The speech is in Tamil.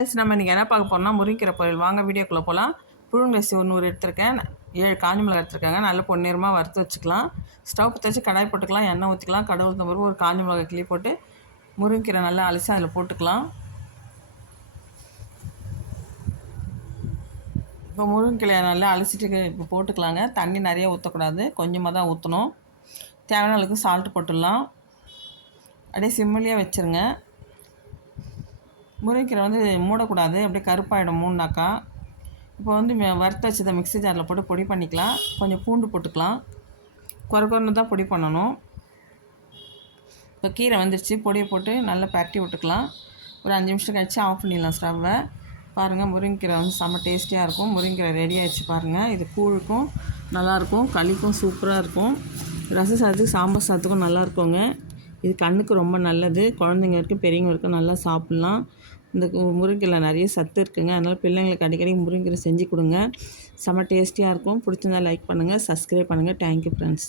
நம்ம இன்றைக்கி என்ன பார்க்க போகிறோம்னா முருங்கைக்கீரை பொரியல். வாங்க வீடியோக்குள்ளே போகலாம். புழுங்கலரிசி ஒரு 100 எடுத்திருக்கேன். 7 காஞ்ச மிளகாய் எடுத்துருக்காங்க. நல்ல பொன்னிறமாக வறுத்து வச்சுக்கலாம். ஸ்டவ் பற்ற வச்சு கடாய் போட்டுக்கலாம். எண்ணெய் ஊற்றிக்கலாம். கடுகு உளுத்தம் பருப்பு ஒரு காஞ்ச மிளகாய் கிள்ளி போட்டு முருங்கைக்கீரை நல்லா அலசி அதில் போட்டுக்கலாம். இப்போ முருங்கைக்கீரையை நல்லா அலசிட்டு இப்போ போட்டுக்கலாங்க. தண்ணி நிறைய ஊற்றக்கூடாது, கொஞ்சமாக தான் ஊற்றணும். தேவையான அளவுக்கு சால்ட்டு போட்டுடலாம். அப்படியே சிம்மிலேயே வச்சுருங்க. முருங்கைக்கீரை வந்து மூடக்கூடாது, அப்படியே கருப்பாயிடும் மூணுனாக்கா. இப்போ வந்து வறுத்து வச்சதை மிக்ஸி ஜாரில் போட்டு பொடி பண்ணிக்கலாம். கொஞ்சம் பூண்டு போட்டுக்கலாம். குறைன்னு தான் பொடி பண்ணணும். இப்போ கீரை வந்துடுச்சு. பொடியை போட்டு நல்லா பரட்டி விட்டுக்கலாம். ஒரு 5 நிமிஷம் கழிச்சு ஆஃப் பண்ணிடலாம் ஸ்டவ்வை. பாருங்கள், முருங்கைக்கீரை வந்து செம்ம டேஸ்டியாக இருக்கும். முருங்கைக்கீரை ரெடி ஆகிடுச்சு பாருங்கள். இது கூழுக்கும் நல்லாயிருக்கும், களிக்கும் சூப்பராக இருக்கும். ரசம் சாதத்துக்கு சாம்பார் சாதத்துக்கும் நல்லா இருக்குங்க. இது கண்ணுக்கு ரொம்ப நல்லது. குழந்தைங்க வரைக்கும் பெரியவங்க வரைக்கும் நல்லா சாப்பிட்லாம். இந்த முருங்கைக்கீரையில் நிறைய சத்து இருக்குங்க. அதனால் பிள்ளைங்களுக்கு அடிக்கடி முருங்கைக்கீரை செஞ்சு கொடுங்க. செம்ம டேஸ்டியாக இருக்கும். பிடிச்சிருந்தா லைக் பண்ணுங்கள், சப்ஸ்கிரைப் பண்ணுங்கள். Thank you friends.